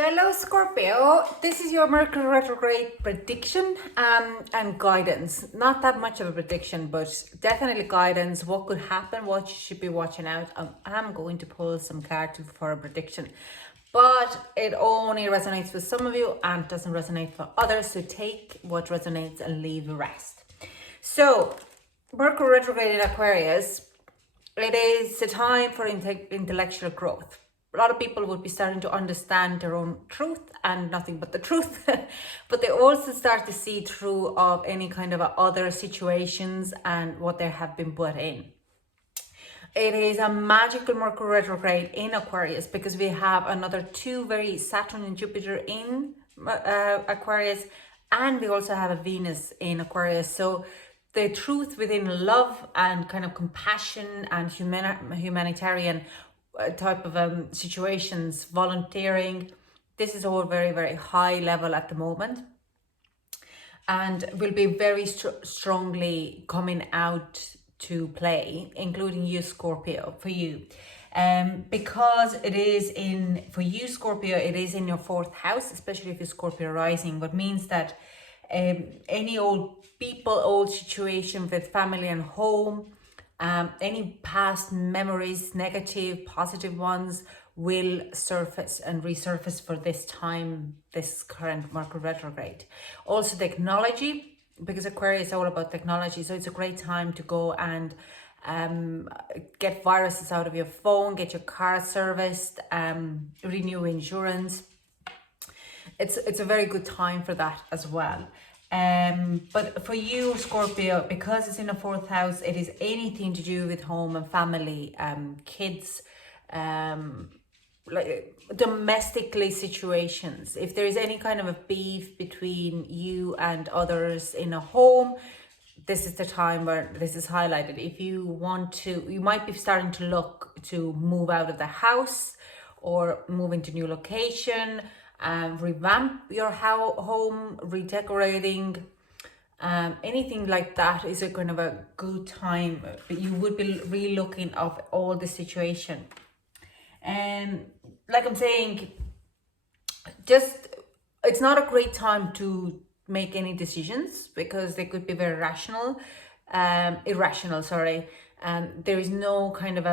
Hello Scorpio, this is your Mercury retrograde prediction and guidance. Not that much of a prediction, but definitely guidance, what could happen, what you should be watching out. I'm going to pull some cards for a prediction, but it only resonates with some of you and doesn't resonate for others, so take what resonates and leave the rest. So, Mercury retrograde in Aquarius, it is a time for intellectual growth. A lot of people would be starting to understand their own truth and nothing but the truth, but they also start to see through of any kind of other situations and what they have been put in. It is a magical Mercury retrograde in Aquarius because we have another two very Saturn and Jupiter in Aquarius, and we also have a Venus in Aquarius. So the truth within love and kind of compassion and humanitarian type of situations, volunteering, this is all very, very high level at the moment and will be very strongly coming out to play, including you Scorpio, for you. Because it is in, for you Scorpio, it is in your fourth house, especially if you're Scorpio rising, what means that any old people, old situation with family and home, any past memories, negative, positive ones, will surface and resurface for this time, this current Mercury retrograde. Also technology, because Aquarius is all about technology, so it's a great time to go and get viruses out of your phone, get your car serviced, renew insurance. It's a very good time for that as well. But for you Scorpio, because it's in the fourth house, it is anything to do with home and family, kids, like domestically situations. If there is any kind of a beef between you and others in a home, this is the time where this is highlighted. If you want to, you might be starting to look to move out of the house or move into new location, revamp your home, redecorating, anything like that is a kind of a good time. But you would be re-looking of all the situation. And like I'm saying, just it's not a great time to make any decisions because they could be very irrational, sorry. There is no kind of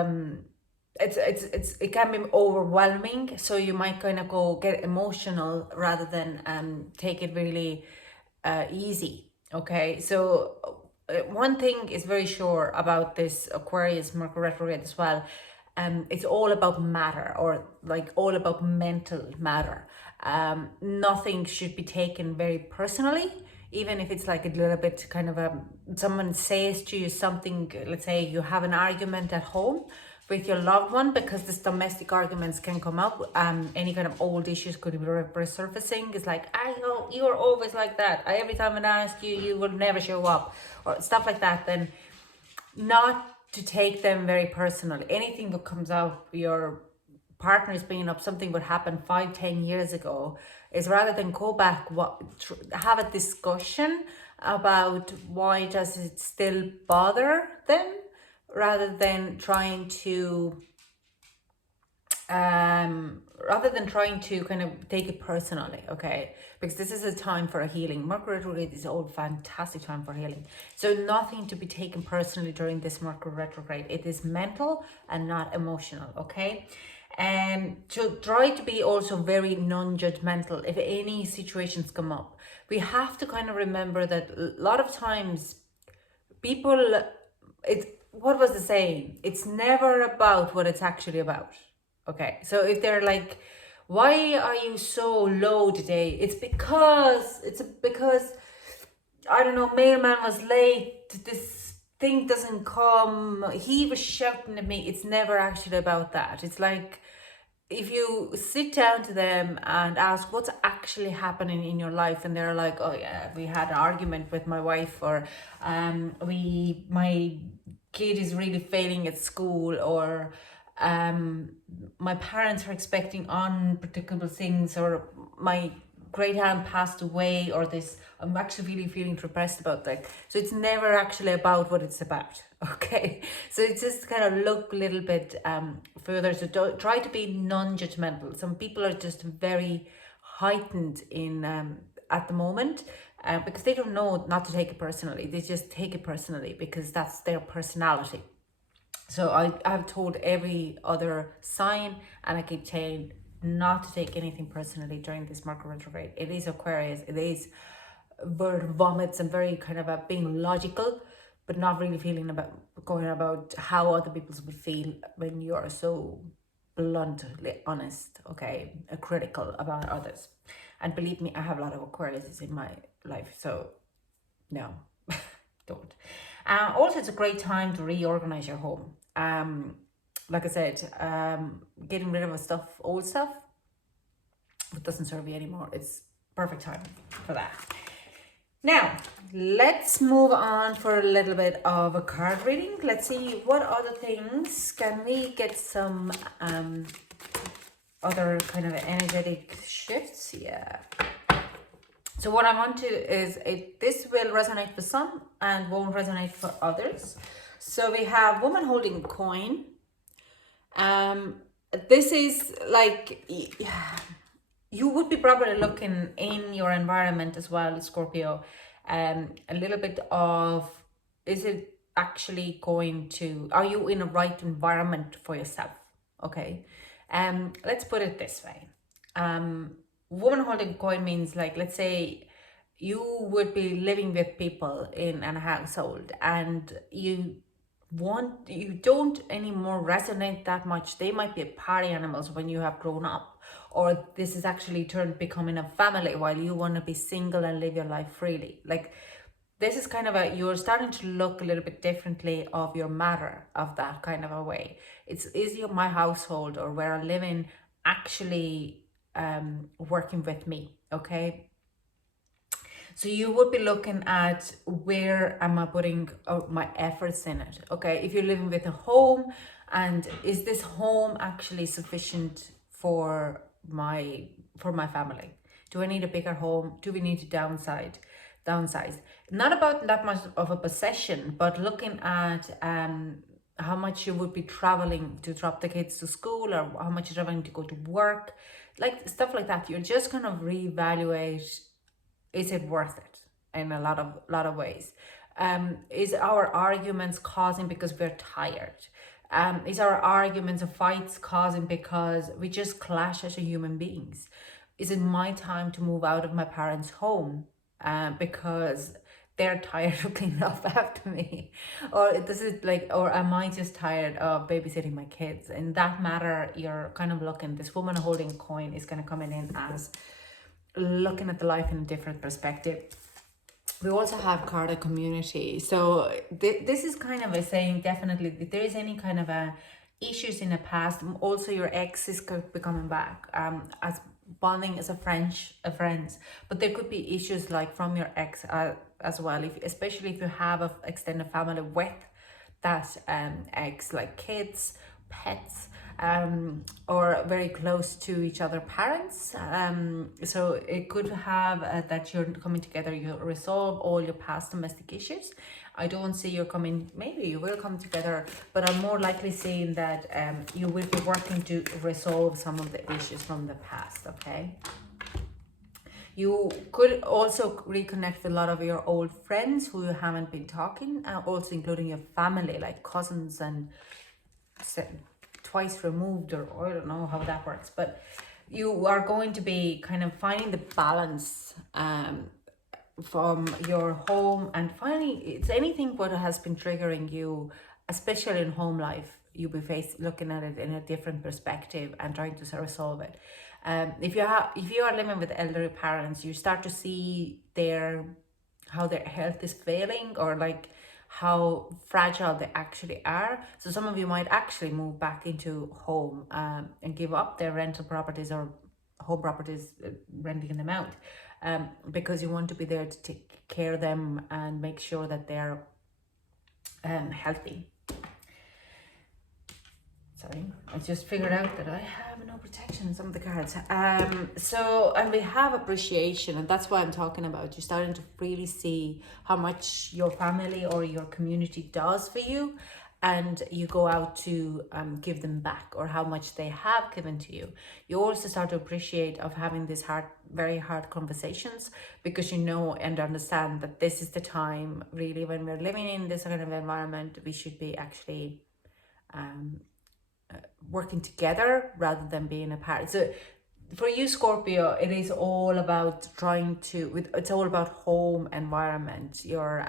it can be overwhelming, so you might kind of go get emotional rather than take it really easy. Okay, so one thing is very sure about this Aquarius Mercury retrograde as well. It's all about matter, or like all about mental matter. Nothing should be taken very personally, even if it's like a little bit kind of someone says to you something. Let's say you have an argument at home with your loved one, because this domestic arguments can come up. Any kind of old issues could be resurfacing. It's like, I know you're always like that. Every time I ask you, you will never show up, or stuff like that. Then not to take them very personally. Anything that comes out, your partner is bringing up something that happened 5-10 years ago, is rather than go back, have a discussion about why does it still bother them, rather than trying to kind of take it personally, okay? Because this is a time for a healing. Mercury retrograde is a fantastic time for healing. So nothing to be taken personally during this Mercury retrograde. It is mental and not emotional, okay? So try to be also very non-judgmental if any situations come up. We have to kind of remember that a lot of times people, what was the saying? It's never about what it's actually about. Okay, so if they're like, why are you so low today? It's because I don't know, mailman was late, this thing doesn't come, he was shouting at me. It's never actually about that. It's like, if you sit down to them and ask what's actually happening in your life, and they're like, oh yeah, we had an argument with my wife, or my kid is really failing at school, or my parents are expecting unpredictable things, or my great aunt passed away, or this, I'm actually feeling depressed about that. So it's never actually about what it's about. Okay, so it's just kind of look a little bit further. So don't try to be non-judgmental. Some people are just very heightened in at the moment, because they don't know not to take it personally. They just take it personally because that's their personality. So I've told every other sign, and I keep saying not to take anything personally during this Mercury retrograde. It is Aquarius. It is word vomits and very kind of being logical, but not really feeling about going about how other people would feel when you are so bluntly honest, okay, critical about others. And believe me, I have a lot of Aquariuses in my life, so no, don't. Also, it's a great time to reorganize your home. Like I said, getting rid of stuff, old stuff that doesn't serve you anymore. It's perfect time for that. Now, let's move on for a little bit of a card reading. Let's see what other things can we get some other kind of energetic shifts. Yeah. So what I want to is, this will resonate for some and won't resonate for others. So we have woman holding a coin. This is like, you would be probably looking in your environment as well, Scorpio, a little bit of, is it actually going to, are you in a right environment for yourself? Okay. Let's put it this way. Woman holding a coin means, like, let's say you would be living with people in a household, and you don't anymore resonate that much. They might be party animals when you have grown up, or this is actually becoming a family while you want to be single and live your life freely. Like, this is kind of you're starting to look a little bit differently of your matter, of that kind of a way. Is my household or where I live in actually working with me? Okay. So you would be looking at, where am I putting my efforts in it? Okay, if you're living with a home, and is this home actually sufficient for my family? Do I need a bigger home? Do we need to downsize? Not about that much of a possession, but looking at how much you would be traveling to drop the kids to school, or how much you're traveling to go to work, like stuff like that. You're just kind of reevaluate, is it worth it, in a lot of ways? Is our arguments causing because we're tired? Is our arguments or fights causing because we just clash as human beings? Is it my time to move out of my parents' home because they're tired of cleaning up after me? Or this is like, or am I just tired of babysitting my kids? In that matter, you're kind of looking, this woman holding a coin is kind of coming in as looking at the life in a different perspective. We also have card of community. So this is kind of a saying, definitely, if there is any kind of issues in the past, also your ex is could be coming back as bonding as a friends, but there could be issues like from your ex as well, especially if you have an extended family with that ex, like kids, pets, or very close to each other parents. So it could have that you're coming together, you resolve all your past domestic issues. I don't see you're coming, maybe you will come together, but I'm more likely seeing that you will be working to resolve some of the issues from the past. Okay. You could also reconnect with a lot of your old friends who you haven't been talking, also including your family, like cousins and twice removed, or I don't know how that works, but you are going to be kind of finding the balance from your home, and finding it's anything what has been triggering you, especially in home life. You'll be looking at it in a different perspective and trying to resolve it. If you are living with elderly parents, you start to see how their health is failing, or like how fragile they actually are. So some of you might actually move back into home and give up their rental properties or home properties, renting them out, because you want to be there to take care of them and make sure that they're healthy. Sorry, I just figured out that I have no protection in some of the cards. And we have appreciation, and that's why I'm talking about. You're starting to really see how much your family or your community does for you, and you go out to give them back, or how much they have given to you. You also start to appreciate of having these very hard conversations, because you know and understand that this is the time really when we're living in this kind of environment, we should be actually working together rather than being apart. So for you, Scorpio, it is all about it's all about home environment, your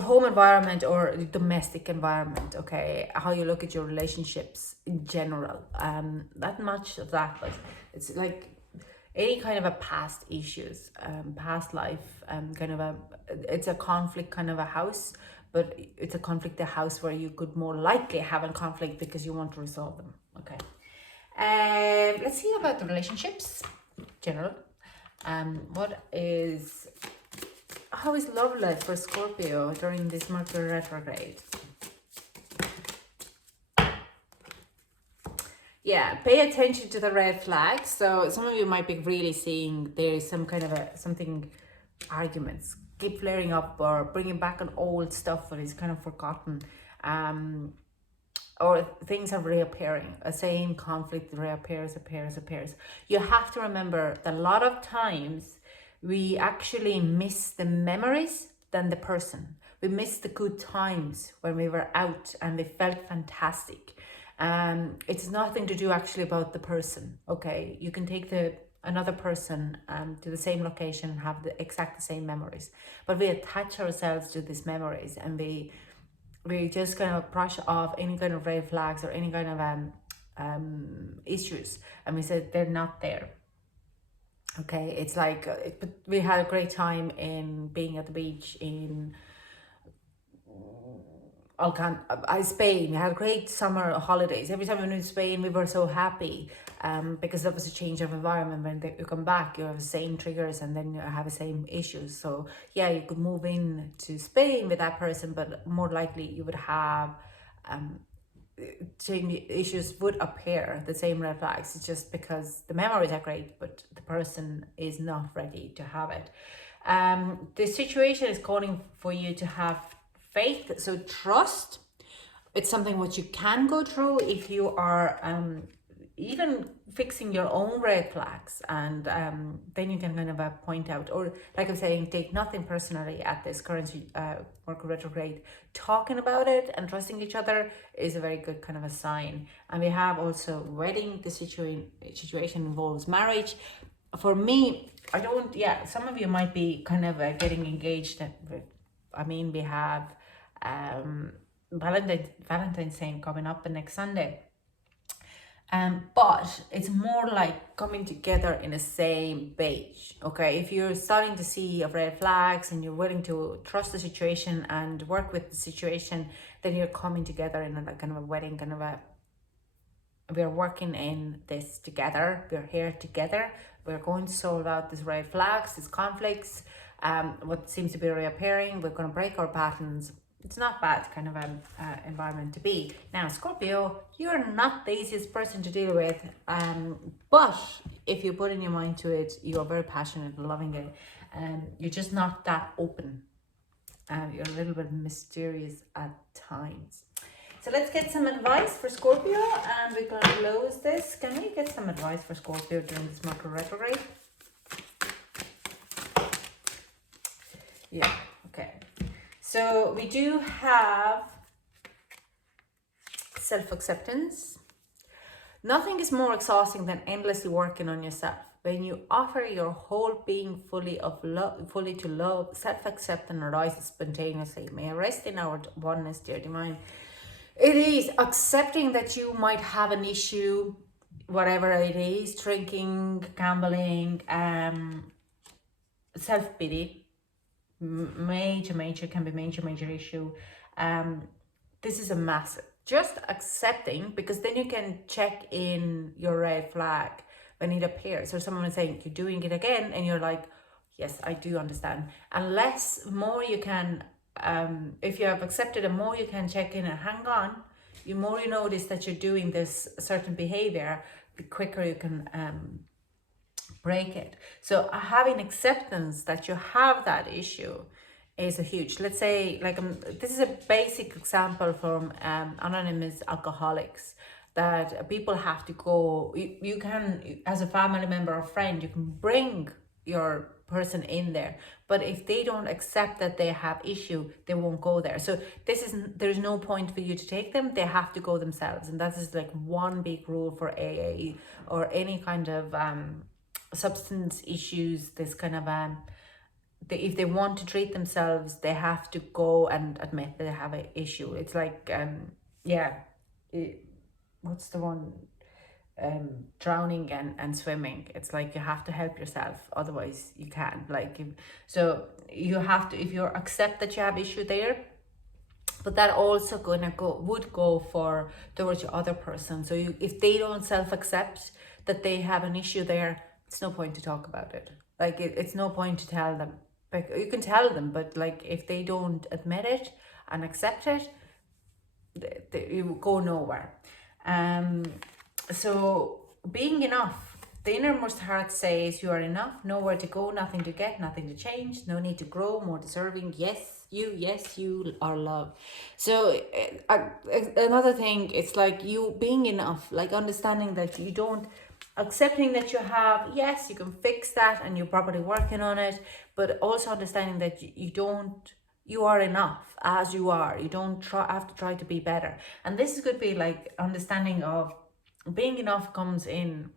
home environment or domestic environment, okay? How you look at your relationships in general. Not much of that, but it's like any kind of a past issues, past life, it's a conflict kind of a house, but it's a conflict, a house where you could more likely have a conflict because you want to resolve them, okay? Let's see about the relationships, general. How is love life for Scorpio during this Mercury retrograde? Yeah, pay attention to the red flags. So some of you might be really seeing there is some kind of arguments keep flaring up, or bringing back an old stuff that is kind of forgotten, or things are reappearing. A same conflict reappears. You have to remember that a lot of times we actually miss the memories than the person. We miss the good times when we were out and we felt fantastic. It's nothing to do actually about the person, okay? You can take another person to the same location and have the exact same memories, but we attach ourselves to these memories, and we just kind of brush off any kind of red flags or any kind of issues, and we said they're not there. Okay, it's like we had a great time in being at the beach in Spain. We had great summer holidays. Every time we went to Spain, we were so happy because that was a change of environment. When you come back, you have the same triggers, and then you have the same issues. So yeah, you could move in to Spain with that person, but more likely you would have same issues would appear, the same red flags. It's just because the memories are great, but the person is not ready to have it. The situation is calling for you to have faith, so trust. It's something which you can go through if you are even fixing your own red flags, and then you can kind of point out, or like I'm saying, take nothing personally at this current Mercury retrograde. Talking about it and trusting each other is a very good kind of a sign. And we have also wedding. The situation involves marriage. For me, some of you might be kind of getting engaged. We have Valentine's Day coming up the next Sunday. But it's more like coming together in the same page, okay? If you're starting to see red flags and you're willing to trust the situation and work with the situation, then you're coming together in a kind of a wedding, we're working in this together. We're here together. We're going to solve out these red flags, these conflicts, what seems to be reappearing. We're going to break our patterns. It's not bad kind of an environment to be. Now, Scorpio, you're not the easiest person to deal with, but if you put in your mind to it, you are very passionate and loving it, and you're just not that open. You're a little bit mysterious at times. So let's get some advice for Scorpio, and we're going to close this. Can we get some advice for Scorpio during this Mercury retrograde? Yeah, okay. So we do have self-acceptance. Nothing is more exhausting than endlessly working on yourself. When you offer your whole being fully to love, self-acceptance arises spontaneously. May I rest in our oneness, dear divine. It is accepting that you might have an issue, whatever it is, drinking, gambling, self-pity. Major can be major issue. This is a massive, just accepting, because then you can check in your red flag when it appears, or someone is saying you're doing it again, and you're like, yes, I do understand. Unless more you can, if you have accepted it, more you can check in and hang on, the more you notice that you're doing this certain behavior, the quicker you can break it. So having acceptance that you have that issue is a huge. Let's say, like, this is a basic example from anonymous alcoholics, that people have to go. You can, as a family member or friend, you can bring your person in there, but if they don't accept that they have issue, they won't go there. So there's no point for you to take them. They have to go themselves, and that is like one big rule for AA or any kind of substance issues. This kind of if they want to treat themselves, they have to go and admit that they have an issue. It's like what's the one, drowning and swimming. It's like you have to help yourself, otherwise you can't. Like, so you have to, if you accept that you have issue there, but that also would go for towards your other person. So if they don't self-accept that they have an issue there, it's no point to talk about it. Like, it's no point to tell them. Like, you can tell them, but like, if they don't admit it and accept it, you go nowhere. So being enough, the innermost heart says you are enough, nowhere to go, nothing to get, nothing to change, no need to grow, more deserving. Yes, you are love. So another thing, it's like you being enough, like understanding that you don't, accepting that you have, yes, you can fix that and you're probably working on it, but also understanding that you are enough as you are. You don't have to try to be better. And this could be like understanding of being enough comes in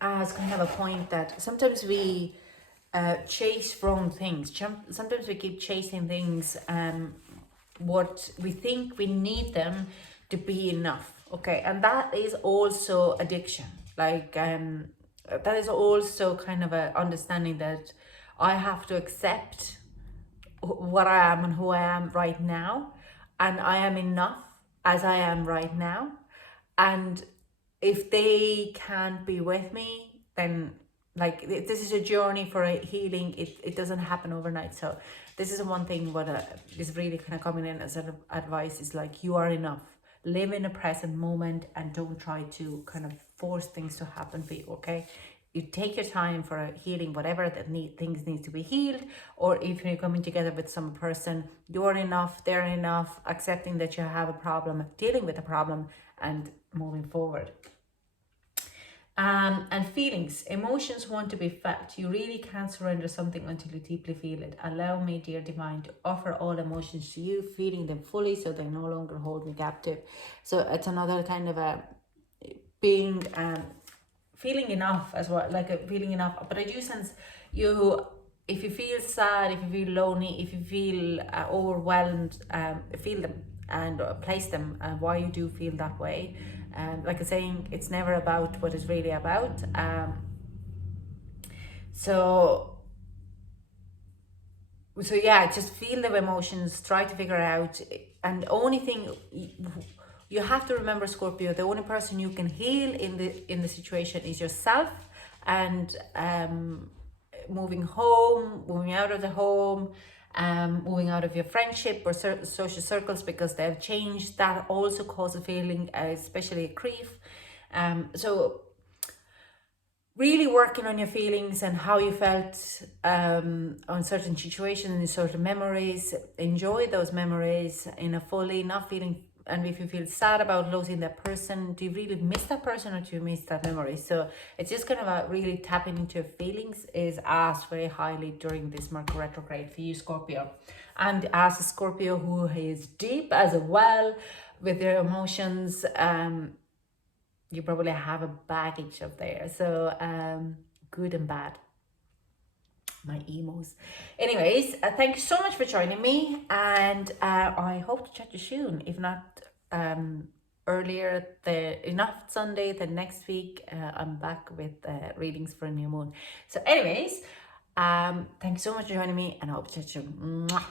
as kind of a point that sometimes we chase wrong things. Sometimes we keep chasing things, what we think we need them to be enough. Okay, and that is also addiction. Like, that is also kind of a understanding that I have to accept what I am and who I am right now, and I am enough as I am right now. And if they can't be with me, then like, this is a journey for a healing. It doesn't happen overnight. So this is one thing what is really kind of coming in as an advice, is like, you are enough. Live in a present moment and don't try to kind of force things to happen for you. Okay, you take your time for a healing, whatever that things need to be healed. Or if you're coming together with some person, you're enough, they're enough, accepting that you have a problem, dealing with a problem, and moving forward. And feelings, emotions want to be felt. You really can't surrender something until you deeply feel it. Allow me, dear divine, to offer all emotions to you, feeling them fully so they no longer hold me captive. So it's another kind of a being, feeling enough as well, like a feeling enough. But I do sense you, if you feel sad, if you feel lonely, if you feel overwhelmed, feel them and place them, and why you do feel that way. Like I'm saying, it's never about what it's really about. So yeah, just feel the emotions, try to figure out. And the only thing you have to remember, Scorpio, the only person you can heal in the situation is yourself. And moving home, moving out of the home, moving out of your friendship or social circles because they have changed, that also causes a feeling, especially grief. So really working on your feelings and how you felt on certain situations and certain memories. Enjoy those memories in a fully, not feeling. And if you feel sad about losing that person, do you really miss that person or do you miss that memory? So it's just kind of really tapping into your feelings is asked very highly during this Mercury retrograde for you, Scorpio. And as a Scorpio who is deep as well with their emotions, you probably have a baggage up there. So good and bad. My emos. Anyways, thank you so much for joining me, and I hope to chat to you soon. If not earlier, if not Sunday, then next week I'm back with readings for a new moon. So anyways, thank you so much for joining me, and I hope to chat to you soon. Mwah.